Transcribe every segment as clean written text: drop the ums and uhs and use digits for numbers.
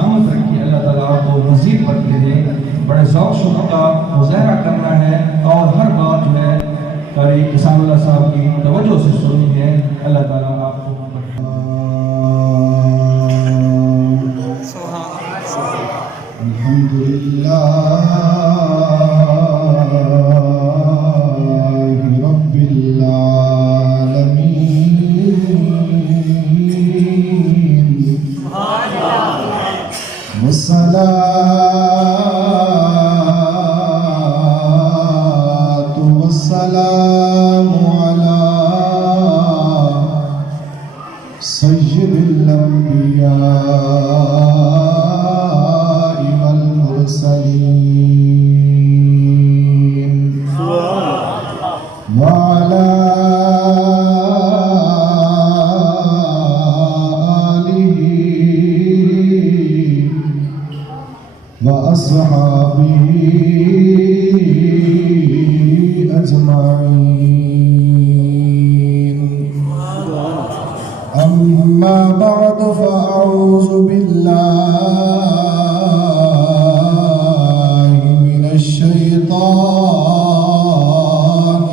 سلامت رکھے، اللہ تعالیٰ آپ کو مزید برکت دے۔ بڑے ذوق شوق کا مظاہرہ کرنا ہے اور ہر بات جو ہے قاری احسان اللہ صاحب کی توجہ سے سننی ہے۔ اللہ تعالیٰ آپ کو الحمدللہ رب العالمین والصلاة والسلام على سید الانبیاء وعلى آله وأصحابه أجمعين. أما بعد فأعوذ بالله من الشيطان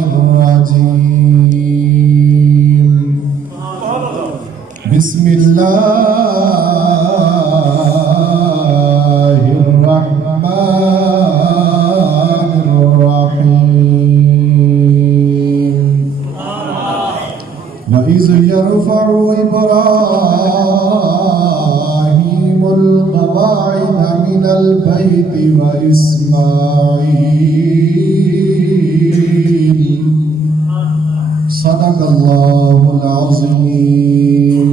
الرجيم. بسم الله الرحمن الرحيم. وإذ يرفع إبراهيم القواعد من البيت وإسماعيل صدق الله العظيم.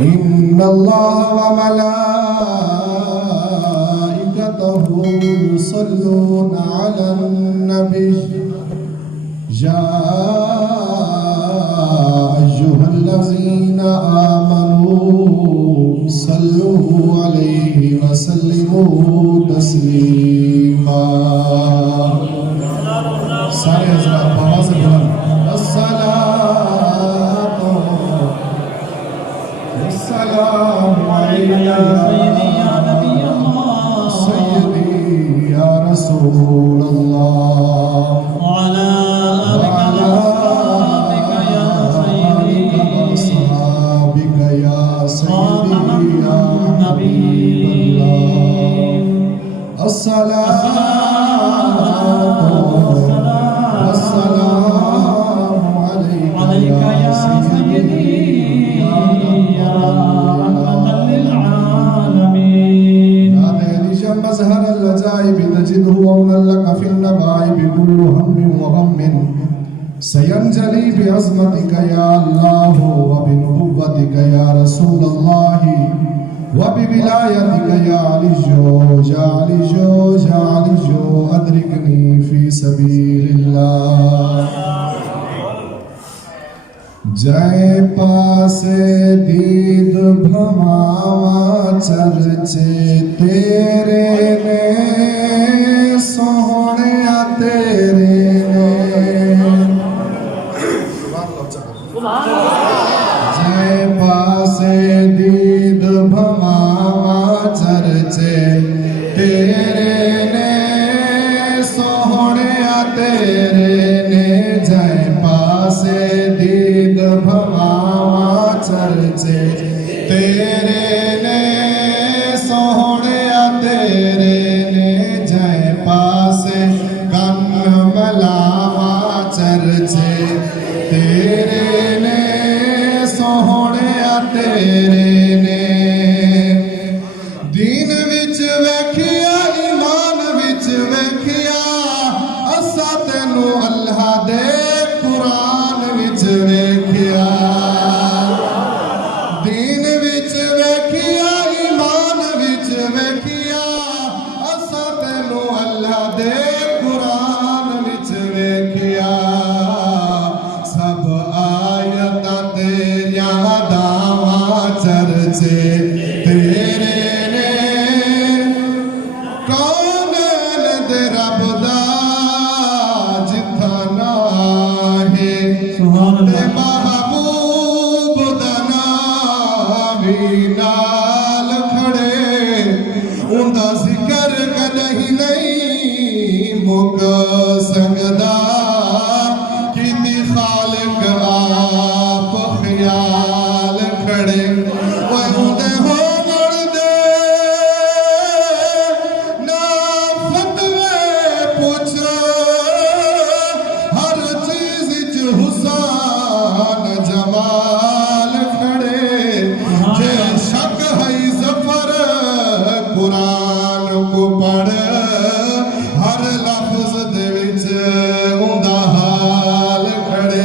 إن الله وملائكته يصلون على النبي يا أيها الذين آمنوا صلوا عليه وسلموا تسليما. سارے حضرات بابا سے بلند الصلاة والسلام علیکہ یا سیدی یا نبی اللہ سیدی یا رسول اللہ وعلى آلك يا سيدي وصحابك يا سيدي يا حبيب الله. الصلاة والسلام عليك يا سيدي يا رحمة للعالمين. ناديني مظهر العجائب تجده عونا لك في النبائب كل هم وغم سينجلي بعظمتك يا الله وبنبوتك يا رسول الله وبولايتك يا علي يا علي يا علي أدركني في سبيل الله. جائے پاسے دید بھماوا چرچے تیرے نے سوہنیا تیرے نے جائے پاسے دید بھماوا چرچے تیرے نے سوہنیا تیرے نے جائے پاسے دید بھماوا چرچے تیرے نے سوہنیا تیرے نے جائے پاسے کن ملاوا چرچے تیرے نے سوہنیا تیرے نے. دین وچ ویکھیا ایمان وچ ویکھیا اسا تینو اللہ دے قرآن وچ ویکھیا. دین وچ ویکھیا ایمان وچ ویکھیا اسا تینو اللہ دے قرآن وچ ویکھیا. سب آیتاں تیریاں داواں چرچے تیرے نے کون دے رب دا جتھا نام ہے تے محبوب دا نام وی نال کھڑے حسین جمال کھڑے جے شک ہے ظفر قرآن کو پڑھ ہر لفظ دے وچ اوندا حال کھڑے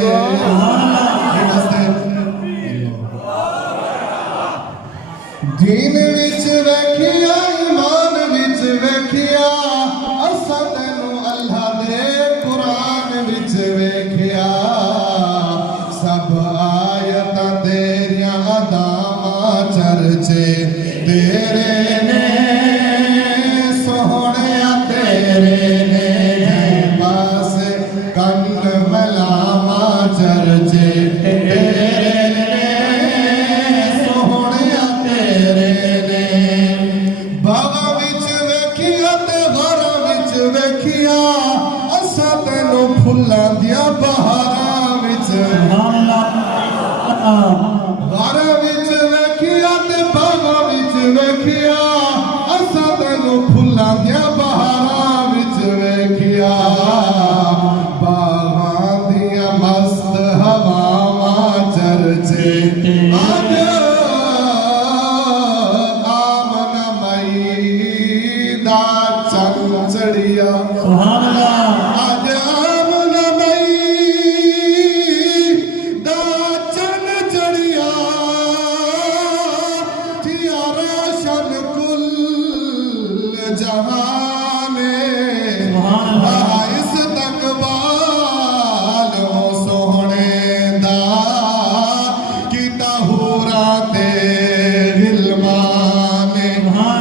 دین وچ ویکھیا ایمان وچ ویکھیا اساں تینوں اللہ دے قرآن وچ ویکھیا سب آیتاں تیریاں اداواں چرچے تیرے نے سوہنیا تیرے نے بس کن ملاواں چرچے تیرے نے سوہنیا تیرے نے باغاں وچ ویکھیا تے غاراں وچ ویکھیا اساں تینوں پھلاں دیاں بہاراں وچ غاراں وچ ویکھیا تے باغاں وچ ویکھیا اساں تینوں پھلاں دیاں بہاراں وچ ویکھیا باغاں دیاں مست ہواواں چرچے اج آمن مئی دا چن چڑھیا اج آمن مئی دا چن چڑھیا تھیا روشن کل جہان باعث تقبال ہو سوہنے دا کیتا حوراں تے غلمان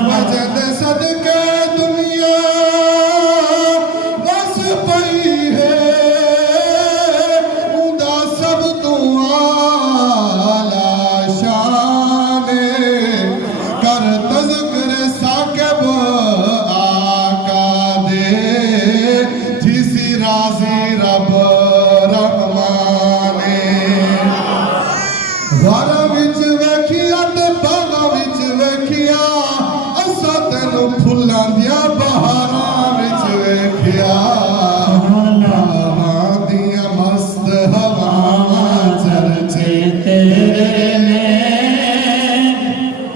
وجد صدقے دنیا بس پئی ہے اوندا سب تو اعلیٰ شان کر تذکر ثاقب آقا دے تھی سی راضی رب رحمان غاراں وچ ویکھیا تے باغاں وچ ویکھیا اساں تینوں پھلاں دیاں بہاراں وچ ویکھیا باغاں دیاں مست ہواواں چرچے تیرے نے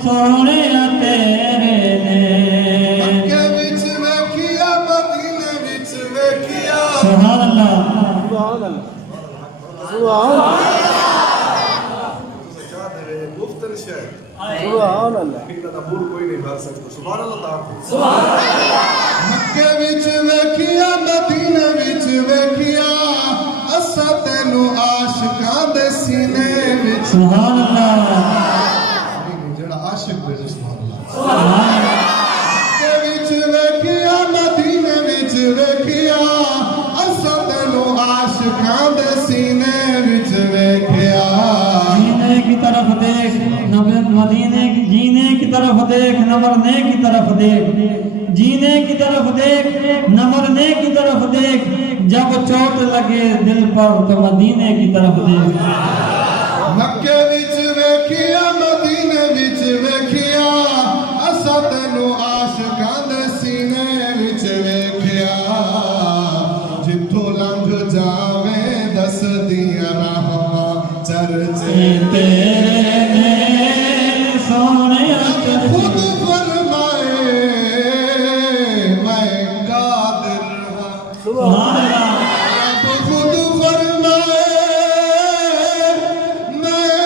سوہنیا تیرے نے مکے وچ ویکھیا مدینے وچ ویکھیا سبحان اللہ مکے وچ ویکھیا مدینے وچ ویکھیا اساں تینوں عاشقاں دے سینے وچ سبحان اللہ جڑا عاشق ہوئے سبحان اللہ سبحان اللہ مکے وچ ویکھیا مدینے وچ ویکھیا اساں تینوں عاشقاں دے سینے وچ ویکھیا جینے کی طرف دیکھ نہ مدینے کی جینے کی طرف دیکھ نہ مرنے کی طرف دیکھ جینے کی طرف دیکھ نہ مرنے کی طرف دیکھ جب چوٹ لگے دل پر تو مدینے کی طرف دیکھ مکے وچ ویکھیا مدینے وچ ویکھیا اساں تینوں عاشقاں دے سینے وچ ویکھیا جتھوں لنگھ جاویں دس دیاں راہاں چرچے تیرے نے سوہنیا خود فرمائے میں قادر ہاں سبحان اللہ رب خود فرمائے میں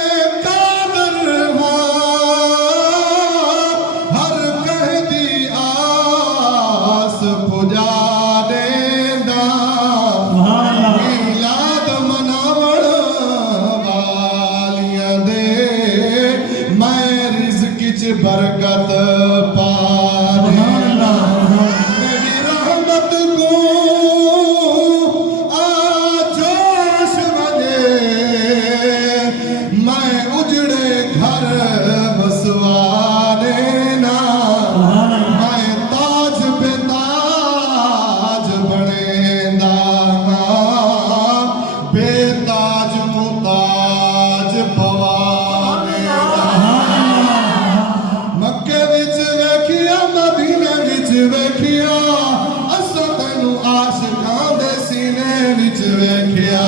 قادر ہاں ہر کہہ دی آس پجا دیندا سبحان اللہ میلاد مناوڑ والیاں دے میں رزق چ برکت پا دیندا میری رحمت کو آ جوش بجے میں اجڑے گھر بسوا دینا میں تاج پہ تاج بنیندا بے تاج کو تاج پوا دینا مکے وچ ویکھیا مدینے وچ ویکھیا اساں تینوں عاشقاں دے سینے وچ ویکھیا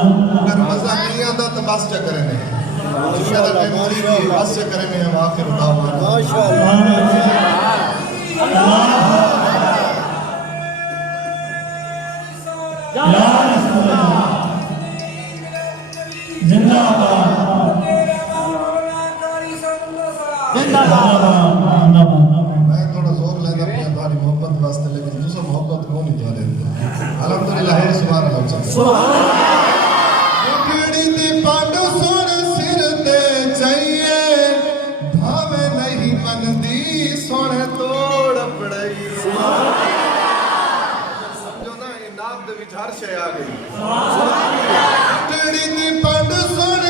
اگر مزہ نہیں آتا تو بس چا کریں جمعہ دا ٹائم قریب ہے بس چا کریں ہم آخر دعوانا زندہ باد میں تھوڑا زور لینا اپنی تمہاری محبت واسطے لیکن دوسرا محبت کون نہیں تو لیتے الحمدللہ ہے سبحان اللہ مٹھڑی دی پانڈو سوڑ سر تے چاہیے بھاوے نہیں مندی سوڑے توڑ پڑائی سمجھو نا یہ نام دے وچ ہر شے آ گئی مٹھڑی دی پانڈو سوڑ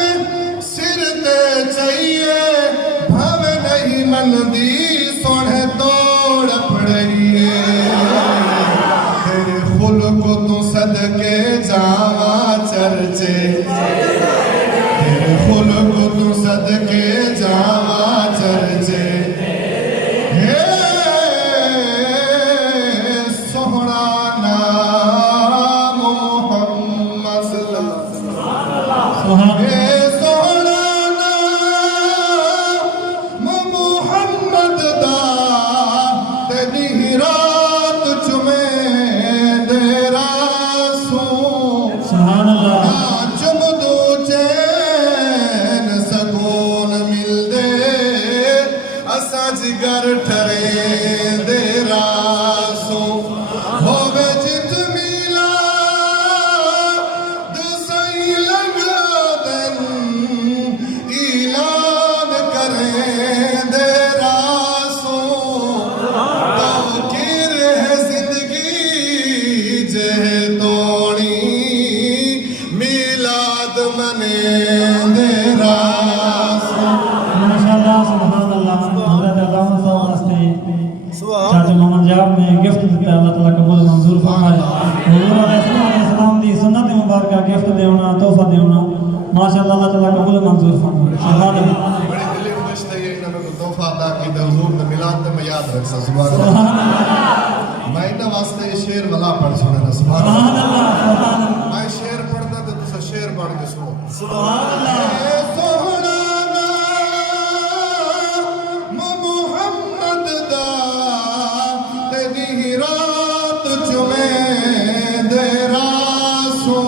سر تے چاہیے بھاوے نہیں مندی سوڑے توڑ پڑائی تیرے خلق تو صدقے جاواں چرچے تیرے خلق تو صدقے جاواں چرچے سوہنا نام محمد صلی اللہ علیہ وسلم سوہنا نام محمد دا تیری رات چمے سبحان اللہ چم دو چین سکون مل دے اسا جگر ٹھرے دے راسوں ہووے جت میلاد سائی لگا دن اعلان کریں دے راسوں توقیر ہے زندگی جہ توڑی میلاد منے دے راسوں ماشاءاللہ سبحان اللہ حضرت علامہ صاحب واسطے چاچا محمد جاب نے گفٹ دیتا ہے اللہ تعالیٰ قبول منظور فرمائے حضور علیہ السلام دی سنت مبارکہ گفٹ دیونا تحفہ دیونا ماشاءاللہ اللہ تعالیٰ قبول منظور فرمائے سبحان اللہ بڑی دلی خوش تھی انہوں نے تحفہ عطا کی تے حضور نے ملاد تے میں یاد رکھسا سبحان اللہ میں انہاں واسطے شعر ولا پڑھ سننا سبحان اللہ میں شعر پڑھدا تے تساں شعر پڑھ کے سنو سبحان اللہ سوہنا نام محمد دا تیری رات چمے دے راسوں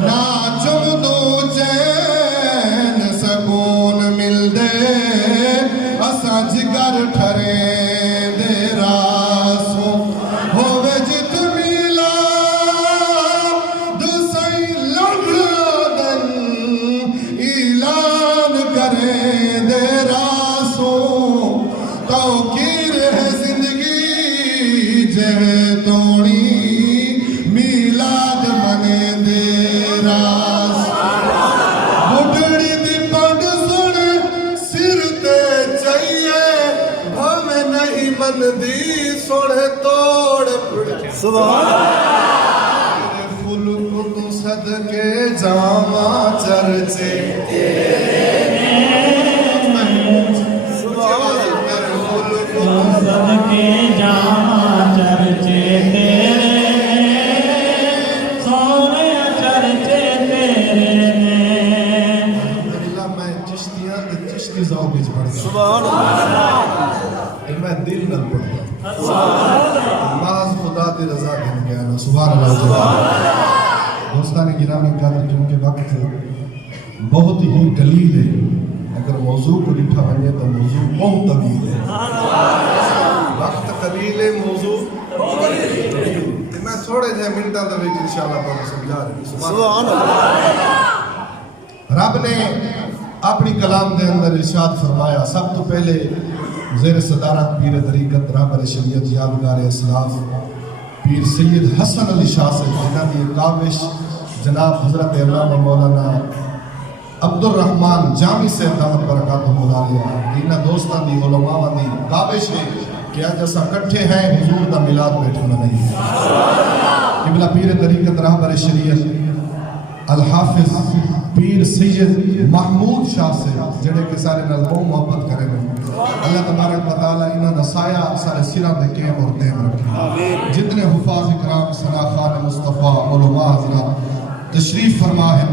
نا چم دو چین سکون مل دے اسا جگر ٹھرے دے راسوں ہووے جت میلاد سائی لگا دن اعلان کریں دے راسوں توقیر ہے زندگی جہ توڑی میلاد منے دے راسوں مٹھڑی دی پانڈ سن سر تے چاہیے بھاوے نہیں مندی سوڑے توڑ پڑے سبحان تیرے خلق تو صدقے جاواں چرچے سبحان تیرے خلق تو صدقے جاواں چرچے تیرے سونے چرچے تیرے نے الحمدللہ میں چشتیاں تے چشتی ذوق وچ پڑھدا سبحان اللہ میں دل نال پڑھدا محض خدا دی رضا کے گیا نا سبحان اللہ دوستان گرامی قدر کیونکہ وقت بہت ہی قلیل ہے اگر موضوع کو لکھا بنے تو موضوع بہت طویل ہے وقت قلیل ہے موضوع میں تھوڑے جے منٹاں دے وچ انشاءاللہ تانوں سمجھا رہا ہوں سبحان اللہ رب نے اپنی کلام دے اندر ارشاد فرمایا سب تو پہلے زیر صدارت پیر طریقت رہبر شریعت یادگار اسلاف پیر سید حسن علی شاہ سے جنہاں دی کاوش جناب حضرت علامہ مولانا عبد الرحمن جامی سے دعوت برکاتہ مولانا انہاں دوستاں دی علماء دی کاوش ہے کہ آج ایسا کٹھے ہیں حضور دا میلاد بیٹھنا نہیں ہے قبلہ پیر طریقت رہبر شریعت الحافظ پیر سید محمود شاہ سے جڑے کے سارے نال بہت محبت کرے میں اللہ تبارک و تعالی انہاں دا سایہ سارے سراں تے قائم اور دائم رکھے جتنے حفاظ کرام ثنا خان مصطفیٰ علماء حضرات تشریف فرما ہے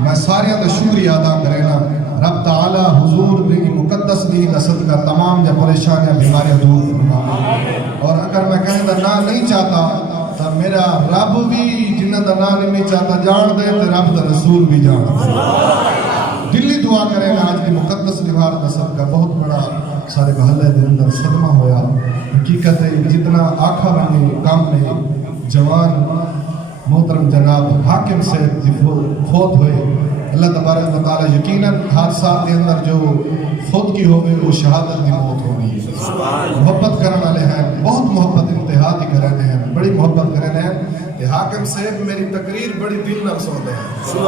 میں سارے دا شکریہ ادا کرنا رب تعالی حضور دی مقدس دی کا صدقہ تمام جو پریشانیاں بیماریاں دور فرما اور اگر میں کہیں دا نا نہیں چاہتا تو میرا رب بھی جنہ دا نا نہیں چاہتا جان دے تو رب دا رسول بھی جان دے دلی دعا کریں آج کی مقدس دیوار کا صدقہ بہت بڑا سارے محلے دے اندر صدمہ ہویا حقیقت ہے جتنا آخا بنی کام میں جوان محترم جناب حاکم سے فوت ہوئے اللہ تبارک و تعالی یقیناً حادثات کے اندر جو خود کی ہوگی وہ شہادت کی موت ہوگی محبت کرنے والے ہیں بہت محبت انتہا کی کرنے ہیں بڑی محبت کرنے ہیں کہ حاکم صاحب میری تقریر بڑی دل نال سنتے ہیں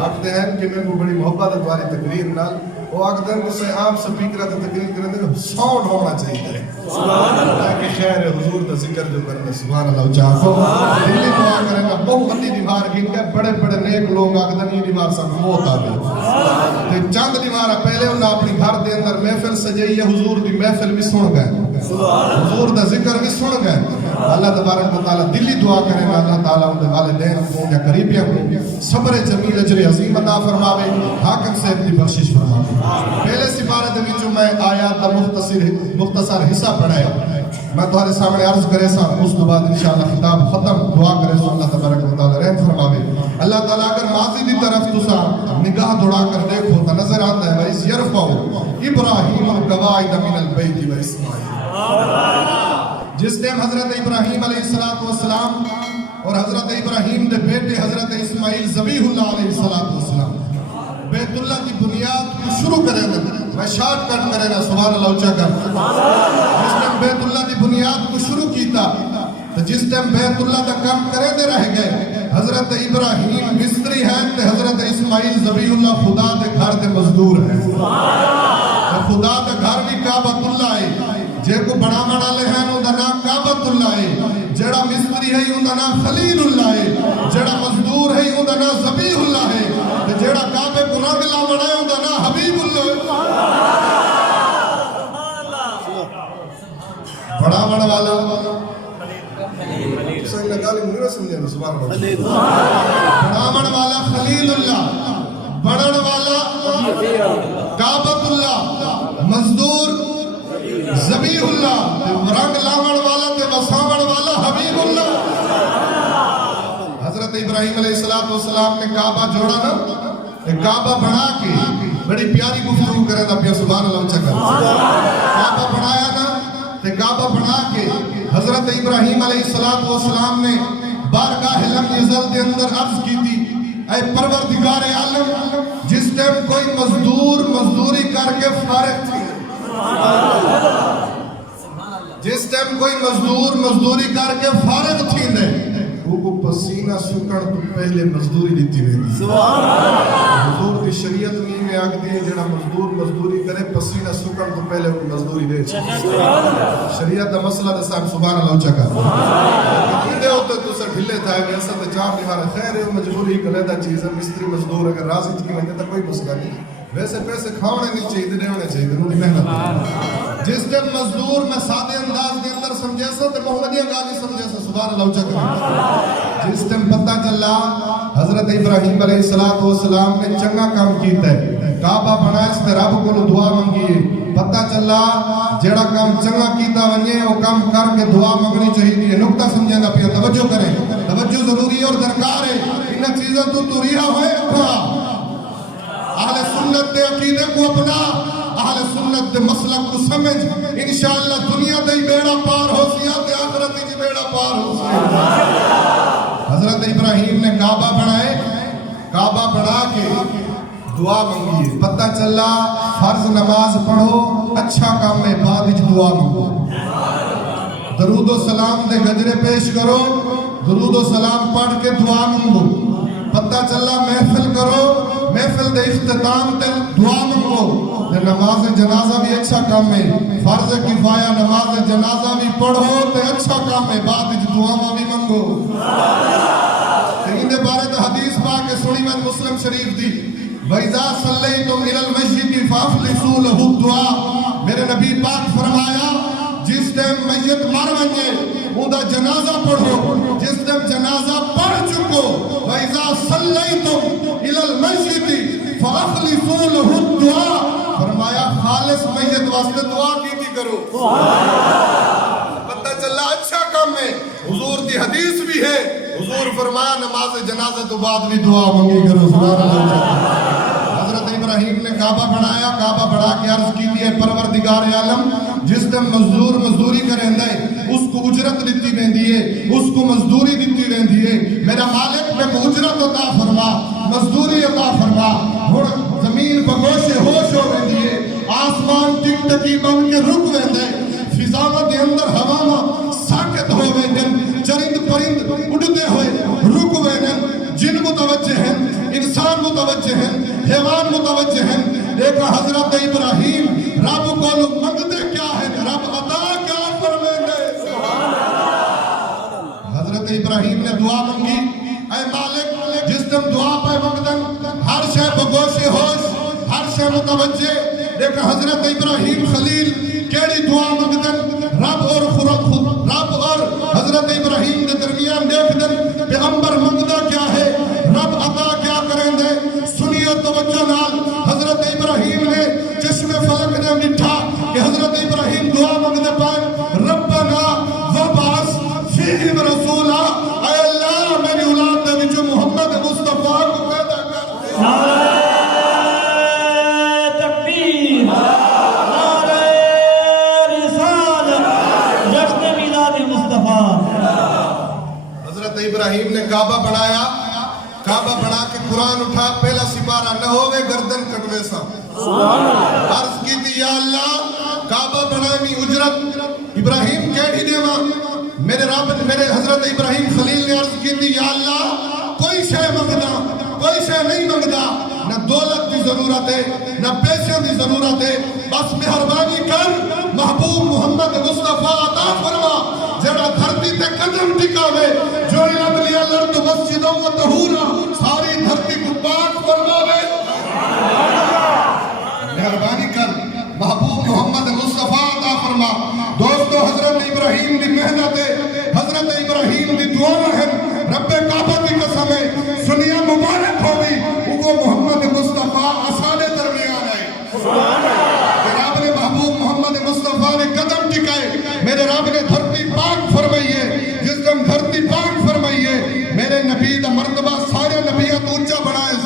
آکھتے ہیں کہ میں کو بڑی محبت دواری تقریر نال وہ آکھتے ہیں کہ عام سپیکر تے تقریر کرنے دے ساؤنڈ ہونا چاہیے سبحان اللہ کہ خیر حضور دا ذکر جو کرنے سبحان اللہ چاہو دلی دعا کرنا بہت بڑی دیوار گن کے بڑے بڑے نیک لوگ آکھتے ہیں یہ دیوار سب موت آ گئی تے چند دیوار پہلے انہاں اپنی گھر دے اندر محفل سجائی ہے حضور دی محفل بھی سن گئے حضور دا ذکر بھی سن گئے اللہ تبارک و تعالی دلی دعا کرے اللہ تعالی ان دے والدین کو یا قریبیاں کو صبر جمیل اجر عظیم عطا فرماوے حاکم صاحب دی بخشش فرماوے پہلے سپارے دے وچوں میں آیات دا مختصر حصہ پڑھایا میں تمہارے سامنے عرض کرے سا اس کے بعد انشاءاللہ خطاب ختم دعا کرے سو اللہ تبارک و تعالی رحم فرماوے اللہ تعالی اگر ماضی دی طرف تسا نگاہ دوڑا کر دیکھو تو نظر آتا ہے وَإِذْ يَرْفَعُ إِبْرَاهِيمُ الْقَوَاعِدَ مِنَ الْبَيْتِ وَإِسْمَاعِيلُ جس ٹائم حضرت ابراہیم علیہ السلام اور حضرت ابراہیم دے بیٹے حضرت اسماعیل ذبیح اللہ علیہ السلام بیت اللہ کی بنیاد کو شروع کرے نا میں شارٹ کٹ کرے نا سبحان اللہ اچھا کر جس ٹائم بیت اللہ کی بنیاد کو شروع کیتا تو جس ٹائم بیت اللہ کا کام کرے دے رہ گئے حضرت ابراہیم مصری ہیں تے حضرت اسماعیل ذبیح اللہ خدا دے گھر دے مزدور ہیں خدا دے گھر بھی کعبۃ اللہ ہے جے کو بڑا بڑا لے ہیں ان دا نام کعبۃ اللہ ہے جڑا مصری ہے ان دا نام خلیل اللہ ہے جڑا مزدور ہے ان دا نام ذبیح اللہ ہے جڑا کعبے کو رنگ لا بڑا ہے ان دا نام حبیب اللہ ہے بڑا بڑا والا صحیح لگا لی مجھے سمجھے نا سبحان اللہ بڑا بڑا والا خلیل اللہ بڑا والا کعبۃ اللہ مزدور ذبیح اللہ رنگ لاون والا تے بساون والا حبیب اللہ حضرت ابراہیم علیہ السلام نے کعبہ جوڑا نا کعبہ بنا کے بڑی پیاری گفتگو کرے نا پیا سبحان اللہ اچھا کر کعبہ بنایا نا تے کعبہ بنا کے حضرت ابراہیم علیہ السلام نے بارگاہ لم یزل دے اندر عرض کی تھی اے پروردگار عالم جس ٹائم کوئی مزدور مزدوری کر کے فارغ تھی جس ٹائم کوئی مزدور مزدوری کر کے فارغ تھی نے وہ کو پسینہ سکڑ تو پہلے مزدوری دیتی ہوئی حضور کی شریعت میں آگ دی جڑا مزدور مزدوری کرے پسینہ سکڑ تو پہلے وہ مزدوری دے شریعت دا مسئلہ دے صاحب سبحان اللہ اچھا کر کتنے ہوتے تو سر ڈھلے تھا ہے ایسا تو چار دیوارا خیر ہے مجبوری کلیدہ چیز ہے مستری مزدور اگر راضی تھی میں تو کوئی مسئلہ نہیں ویسے پیسے کھاونے نہیں چاہیے دینے ہونے چاہیے انہوں نے محنت جس دن مزدور میں سادے انداز کے اندر سمجھے سا تو محمدیہ گالی سمجھے سا سبحان اللہ اچھا کریں جس دن پتہ چلا حضرت ابراہیم علیہ السلام نے چنگا کام کیتا ہے کعبہ بنائے اس تے رب کو دعا منگیے پتہ چلا جیڑا کام چنگا کیتا ونجے وہ کام کر کے دعا منگنی چاہیے نکتہ سمجھے نا پیا توجہ کریں توجہ ضروری اور درکار ہے ان چیزیں تو ریحا ہوئے اپنا اہل سنت دے عقیدے کو اپنا اہل سنت دے مسلک کو سمجھ انشاءاللہ دنیا دے بیڑا پار ہو سیا تے آخرت دے بیڑا پار ہو سیا حضرت ابراہیم نے کعبہ بنائے کعبہ بنا کے دعا منگی پتہ چلا فرض نماز پڑھو اچھا کام میں بعد دعا منگو درود و سلام دے گجرے پیش کرو درود و سلام پڑھ کے دعا منگو پتہ چلا محفل کرو محفل دے اختتام دے دعا منگو نماز جنازہ بھی اچھا کام ہے فرض کفایہ نماز جنازہ بھی پڑھو تے اچھا کام ہے بعد دعا بھی منگو ان دے بارے تے حدیث پاک سنی میں مسلم شریف دی وَإِذَا صَلَّيْتُمْ إِلَى الْمَسْجِدِ فَأَخْلِصُوا لَهُ الدُّعَاء میرے نبی پاک فرمایا جس ٹائم میت مر ونجے اوندا جنازہ پڑھو، جس ٹائم جنازہ پڑھ چکو وَإِذَا صَلَّيْتُمْ إِلَى الْمَسْجِدِ فَأَخْلِصُوا لَهُ الدُّعَاء، فرمایا خالص میت واسطے دعا کی کرو. پتہ چلا اچھا کام ہے. حضور کی حدیث بھی ہے، حضور فرمایا نماز جنازہ تو بعد بھی دعا مانگی کرو. سبحان اللہ. حضرت ابراہیم نے کعبہ بنایا، کعبہ بڑھا کے عرض کی ہے پروردگار عالم جس دم مزدور مزدوری کریں دے اس کو اجرت دیتی ویندی ہے، اس کو مزدوری دیتی ویندی ہے. میرا مالک میں کو اجرت عطا فرما، مزدوری عطا فرما. ہن زمین بگوش ہوش ہو ویندی ہے، آسمان ٹک ٹکی بن کے رک ویندے، فضاواں دے اندر ہواواں ساکت ہو ویندن، چرند پرند اڑتے ہوئے رک ویندن. جن متوجہ ہیں، انسان متوجہ ہیں، حیوان متوجہ ہیں. دیکھا حضرت ابراہیم رب کو منگتے کیا ہے، رب عطا کیا فرمائے. حضرت ابراہیم نے دعا مانگی، اے مالک جس دم دعا پہ مقدن ہر شے بگوش ہوش، ہر شے متوجہ. دیکھا حضرت ابراہیم خلیل کیڑی دعا مقدن رب اور حضرت ابراہیم کے درمیان دیکھ دن پیغمبر منگتا کیا ہے، رب عطا کیا کریں دے. سنیو توجہ نال حضرت ابراہیم نے چشم فلک نے مٹھا کہ حضرت ابراہیم دعا منگتے پائے ربنا وبعث فیہم رسولا، اے اللہ میری اولاد دے وچ محمد مصطفیٰ کو پیدا کر. نعرہ تکبیر، نعرہ رسالت، جشن میلاد مصطفیٰ. حضرت ابراہیم نے کعبہ بنایا، کعبہ بنا کے قرآن اٹھا، پہلا سپارہ نہ ہوئے گردن کٹوے سا. عرض کی تھی یا اللہ کعبہ بنامی اجرت ابراہیم کیڑی دیوا. میرے رب میرے حضرت ابراہیم خلیل نے عرض کی تھی یا اللہ کوئی شے منگدا، کوئی شے نہیں منگدا، نہ دولت کی ضرورت ہے نہ پیسوں کی ضرورت ہے، بس مہربانی کر محبوب محمد مصطفیٰ عطا فرما جڑا دھرتی تے قدم ٹکاوے، جو رب لیا الارض مسجدا و طہورا، ساری دھرتی کو پاک فرماوے. مہربانی کر محبوب محمد مصطفیٰ عطا فرما. دوستو حضرت ابراہیم دی محنت ہے، حضرت ابراہیم دی دعا ہے، رب کعبہ کی قسم ہے، سنیا مبارک ہوگی وہ محمد مصطفیٰ آسانے درمیان ہے. میرے رب نے محبوب محمد مصطفیٰ نے قدم ٹکائے، میرے رب نے دھرتی پاک فرمائیے. جس دم دھرتی پاک فرمائیے میرے نبی دا مرتبہ سارے نبیات اونچا بڑھائے،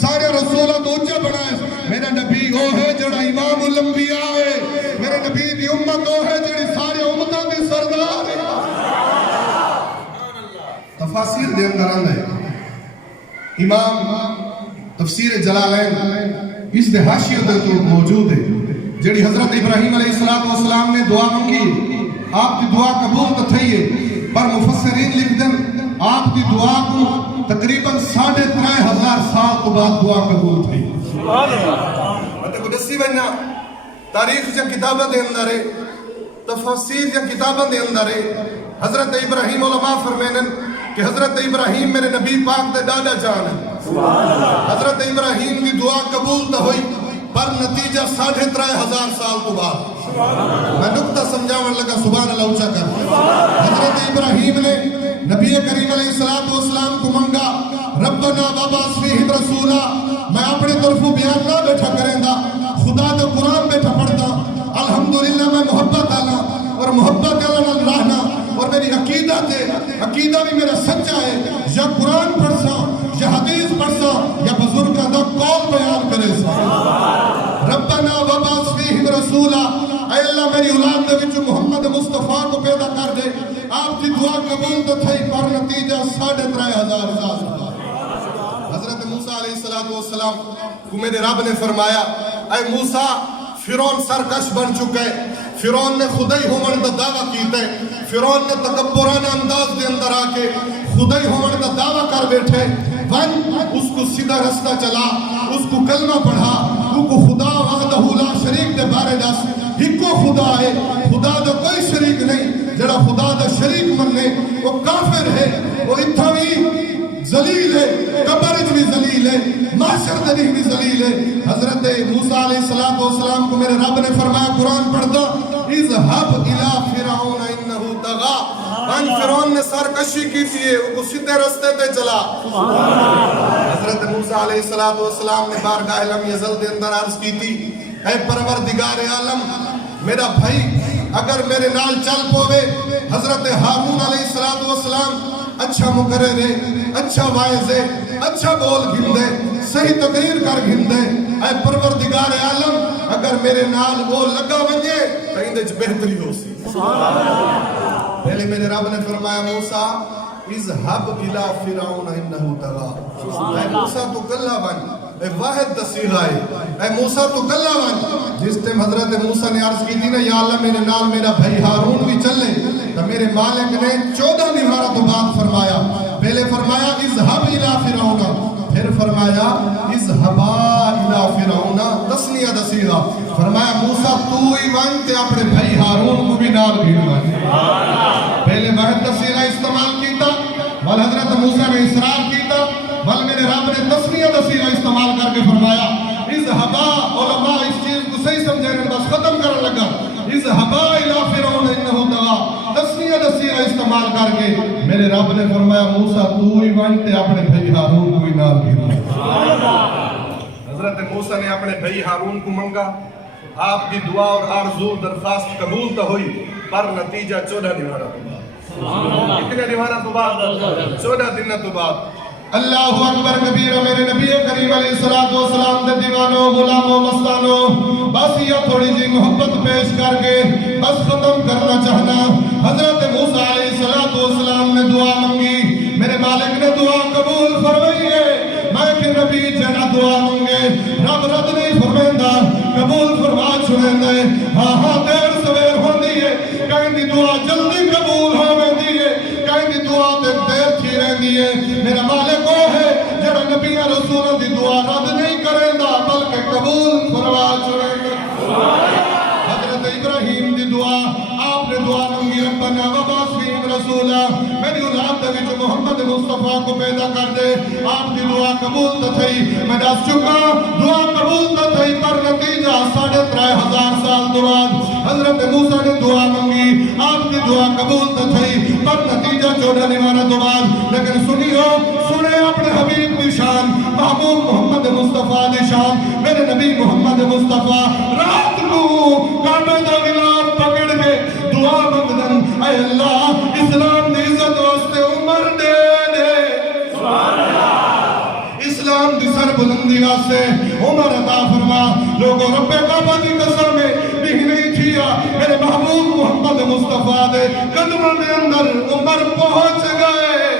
سارے رسولات اونچا بڑھائے. میرا نبی وہ ہے جڑا امام الانبیاء ہے، میرے نبی دی امت وہ ہے جڑی سارے امتاں دی سردار ہے. تفاسیر دے اندر آندے امام تفسیر جلالین اس دے حاشیہ دے تو موجود ہے جڑی حضرت ابراہیم علیہ السلام نے دعا مانگی. آپ کی دعا قبول تو تھی ہے پر مفسرین لکھ دن آپ کی دعا کو تقریباً 3500 سال تو بعد دعا قبول تھی. مطلب کو دسی بننا تاریخ جا کتابہ دے اندر ہے، تفسیر جا کتابہ دے اندر ہے. حضرت ابراہیم علماء فرمینن کہ حضرت ابراہیم میرے نبی پاک دے دادا جان ہے. حضرت ابراہیم کی دعا قبول تو ہوئی پر نتیجہ 3500 سال تو بعد. میں نکتہ سمجھاون لگا، سبحان اللہ اونچا کر. حضرت ابراہیم نے نبی کریم علیہ السلام کو منگا ربنا وبعث فیہم رسولا. میں اپنے طرفوں بیان نہ بیٹھا کریں دا، خدا دا قرآن بیٹھا پڑھتا. الحمدللہ میں محبت آنا اور محبت آنا رہنا اور میری عقیدہ بھی میرا سچا ہے. یا قرآن پڑھسا یا حدیث پڑھسا یا بزرگاں دا قول بیان کرے سا. ربنا وبعث فیہم رسولا، اے اللہ میری اولاد دے وچ محمد مصطفیٰ کو پیدا کر دے. آپ کی دعا قبول تو تھی پر نتیجہ 3500 سال. حضرت موسیٰ علیہ السلام کو میرے رب نے فرمایا اے موسیٰ فرعون سرکش بن چکا ہے، فرعون نے خدای ہومن دا دعویٰ کیتا ہے، فرعون نے تکبرانہ انداز دے اندر آ کے خدای ہومن دا دعویٰ کر بیٹھے. اس کو سیدھا رستہ چلا، اس کو کلمہ پڑھا، اس کو خدا وحدہ لا شریک دے بارے دس. ہکو خدا ہے، خدا دا کوئی شریک نہیں. جڑا خدا دا شریک مننے وہ کافر ہے. وہ اتھا بھی ذلیل ہے، قبر بھی ذلیل ہے، محشر دے بھی ذلیل ہے۔ حضرت موسیٰ علیہ السلام کو میرے رب نے فرمایا قرآن پڑھتا اذهب الى فرعون انه طغى، فرعون نے سرکشی کی تھی، وہ سیدھے راستے تے چلا۔ حضرت موسیٰ علیہ السلام نے بارگاہ لم یزل دے اندر عرض کی تھی اے پروردگار عالم میرا بھائی اگر میرے نال چل پوے۔ حضرت ہارون علیہ السلام اچھا مقرر ہے، اچھا واعظ ہے، اچھا بول گھندے، صحیح تقریر کر گھندے، اے پروردگار عالم اگر میرے نال وہ لگا ونجے تو اندے چ بہتری ہو سی۔ پہلے میرے رب نے فرمایا موسیٰ اذهب الى فرعون انه طغى، اے موسیٰ تو کلا بن، اے واحد تصیغہ ہے، اے موسیٰ تو کلا بن۔ جس ٹائم حضرت موسیٰ نے عرض کی تھی نا یا اللہ میرے نال میرا بھائی ہارون بھی چلے، تو میرے مالک نے 14 نمارہ تو بعد فرمایا، پہلے فرمایا اذهب الى فرعون، پھر فرمایا اذهبا الى فرعون، تسنیہ دسیغہ، فرمایا موسیٰ تو ہی مانتے اپنے بھائی ہارون کو بھی نال بھیڑ۔ پہلے واحد تسیغہ استعمال کیتا، بل حضرت موسیٰ نے اصرار کیتا، بل میرے رب نے تسنیہ دسیغہ استعمال کر کے فرمایا اذهبا، علماء اس چیز کو صحیح سمجھے بس ختم کرنے لگا، اذهبا الى فرعون انه طغى، تسنیہ دسیغہ استعمال کر کے میرے رب نے فرمایا موسیٰ تو ہی مانتے اپنے بھائی ہارون کو بھی نال بھیڑ۔ حضرت موسیٰ نے اپنے بھائی ہارون کو منگا، آپ کی دعا اور آرزو درخواست قبول تو ہوئی، پر نتیجہ 14 نمارہ تو بعد۔ کتنے نمارہ تو بعد؟ 14 دن تو بعد۔ اللہ اکبر کبیرہ، میرے نبی کریم علیہ السلام دے دیوانوں غلاموں مستانوں، بس یہ تھوڑی جی محبت پیش کر کے بس ختم کرنا چاہنا۔ حضرت موسیٰ علیہ السلام نے دعا منگی، میرے مالک نے دعا قبول فرمائی ہے۔ میں کہ نبی جنا دعا منگے رب رد نہیں فرمیندہ، قبول فرما چھوڑیں۔ ہاں ہاں دیر سویر ہوندی ہے، کہیں دی دعا جلدی قبول ہوندی ہے، کہیں دی دعا دیر تھی رہندی ہے۔ میرا مالک وہ ہے جڑا نبی رسول دی دعا رد نہیں کریں دا بلکہ قبول فرما چھوڑیں۔ حضرت ابراہیم دی دعا آپ نے دعا منگی ربنا وبعث فیہم رسولا، میری اولاد دے وچ محمد مصطفیٰ کو پیدا کر دے۔ آپ دی دعا قبول نہ تھی، میں دس چکا دعا قبول نہ تھی، پر نتیجہ 3500 سال تو بعد حضرت موسیٰ نے دعا منگی، آپ کی دعا قبول نہ تھی، پر نتیجہ 14 نمارہ تو بعد۔ لیکن سنیو سنے اپنے حبیب کی شان، محبوب محمد مصطفیٰ دی شان، میرے نبی محمد مصطفیٰ رات کو کعبے دا غلاف پکڑ کے دعا مانگدن، اے اللہ اسلام دی عزت واسطے عمر دے دے، اسلام دی سر بلندی واسطے عمر عطا فرما۔ لوگوں رب کعبہ دی قسم بھی نہیں تھیا، میرے محبوب محمد مصطفیٰ دے قدموں دے اندر عمر پہنچ گئے۔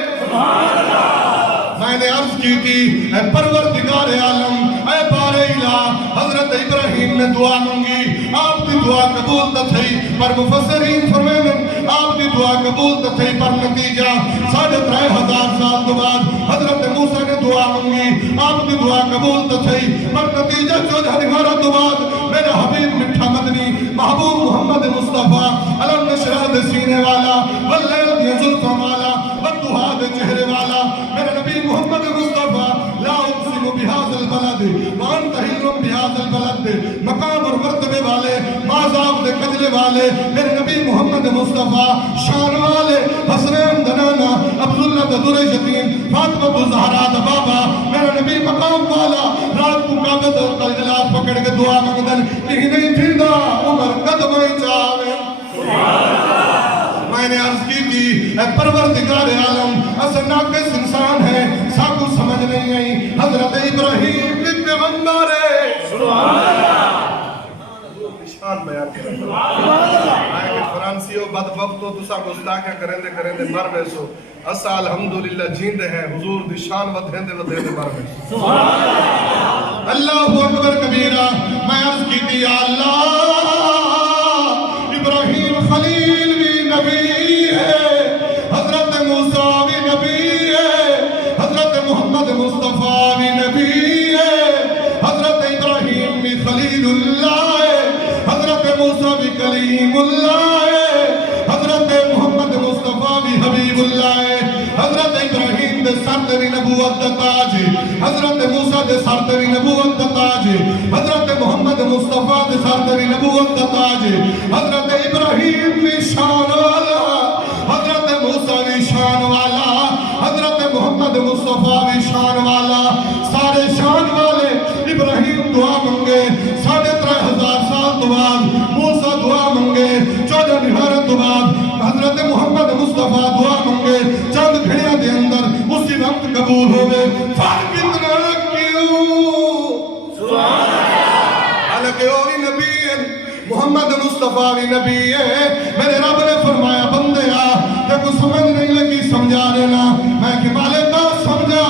میں نے عرض کی تھی اے پروردگار عالم، اے بار الہ، حضرت ابراہیم نے دعا منگی، آپ کی دعا قبول نہ تھی، پر مفسرین فرمائیں آپ کی دعا قبول نہ تھی، پر نتیجہ 3500 سال تو بعد حضرت موسیٰ نے دعا منگی، آپ کی دعا قبول نہ تھی، پر نتیجہ 14 نمارہ تو بعد میرا حبیب مٹھا مدنی محبوب محمد مصطفیٰ علم نشرہ دے سینے والا، واللیل دی زلفہ والا، والدہا دے چہرے والا، میرا نبی محمد مصطفیٰ لا اقسم بهذا البلد وانت حل بهذا البلد، مقام اور مرتبے والے، مازاب دے کجلے والے، میرے نبی محمد مصطفیٰ شان والے، حسنین دنانا عبداللہ ددر یتیم، فاطمہ زہرا دا بابا، میرا نبی مقام والا، رات کو کعبہ دا غلاف پکڑ کے دعا مانگدن، یہ نہیں تھیندا عمر قدمیں چاہے۔ میں نے عرض کی تھی اے پروردگار عالم، اصل ناقص انسان ہے، ساکو سمجھ نہیں آئی، حضرت ابراہیم بھی پیغمبر ہے۔ سبحان اللہ، شان بیان کریں۔ آئے کہ فرانسیو بدبختو تسا گستاخیاں کریں دے مر بیسو، اسا الحمدللہ جیندے ہیں، حضور دی شان ودھیں دے مر بیسو۔ سبحان اللہ، اللہ اکبر کبیرہ۔ میں عرض کی تھی یا اللہ ابراہیم خلیل بھی نبی ہے، حضرت موسیٰ بھی نبی ہے، حضرت محمد مصطفیٰ بھی نبی ہے، حضرت ابراہیم بھی خلیل اللہ ہے، حضرت موسیٰ بھی کلیم اللہ ہے، حضرت محمد مصطفیٰ بھی حبیب اللہ ہے، حضرت ابراہیم دے سر تے بھی نبوت دا تاج ہے، حضرت موسیٰ دے سر تے بھی نبوت دا تاج ہے، حضرت محمد مصطفیٰ دے سر تے بھی نبوت دا تاج ہے، حضرت ابراہیم بھی شان والا، حضرت موسیٰ بھی شان والا، حضرت محمد مصطفیٰ بھی شان والا، سارے شان والے۔ ابراہیم دعا منگے 3500 سال تو بعد، موسیٰ دعا منگے 14 نہارت تو بعد، حضرت محمد مصطفیٰ دعا منگے چند گھڑیاں دے اندر اسی وقت قبول ہوئے۔ فرق اتنا کیوں؟ حالانکہ وہ بھی نبی ہے، محمد مصطفیٰ بھی نبی ہے۔ میرے رب نے فرمایا بندے آ تے کو سمجھ نہیں لگی سمجھا دینا، میں کہ مالکہ سمجھا،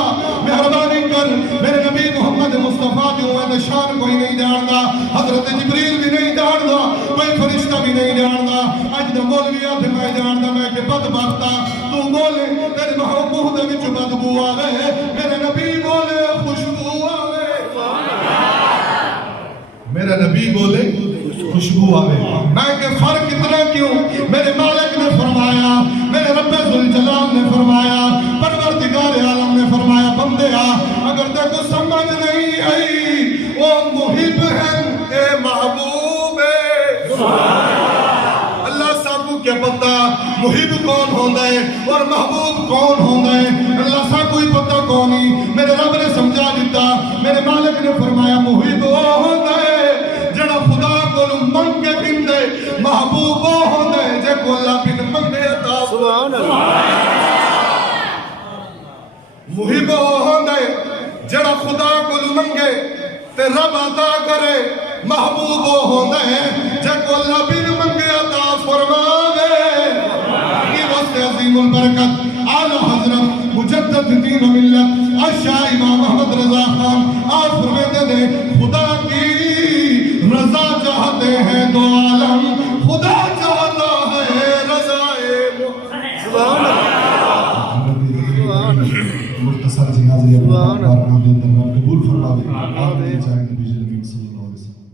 مہربانی کر۔ میرے نبی محمد مصطفیٰ جو ہے نشان کوئی نہیں جاندا، حضرت جبریل بھی نہیں جاندا، کوئی فرشتہ بھی نہیں جاندا۔ اج دا مولوی آتے میں جاندا، میں کہ بدبختہ تو بولے تیرے محبوب دے وچ بدبو آوے، میرے نبی بولے خوشبو آوے۔ میرا نبی بولے خوشبو آوے۔ میں کہ فرق اتنا کیوں؟ میرے مالک نے فرمایا، میرے رب ذوالجلال نے فرمایا، پروردگار عالم نے فرمایا بندے آ اگر تے کو سمجھ نہیں آئی وہ محب ہیں اے محبوب اللہ صاحب کو کیا پتہ محب کون ہوندہ ہے اور محبوب کون ہوندہ ہے، اللہ صاحب کوئی پتہ کونی۔ میرے رب نے سمجھا دیتا، میرے مالک نے فرمایا محب وہ ہوندہ ہے جڑا خدا کو منگ کے بندے، محبوب وہ ہوندہ ہے جے کو اللہ بن منگے عطا۔ سبحان اللہ۔ محب وہ ہوندہ ہے جڑا خدا کو منگے تے رب عطا کرے، محبوب وہ ہوندہ ہے جے کو اللہ بن منگے عطا فرماوے۔ یہ واسطے عظیم البرکت اعلی حضرت مجدد دین و ملت اشاہ امام محمد رضا خان آپ فرمیتے نے خدا کی رضا چاہتے ہیں دو عالم، خدا چاہتا ہے رضائے محمد۔ مختصر جہازی اپنا قبول فرماوے۔ آمین۔ جائے نبی صلی اللہ علیہ وسلم۔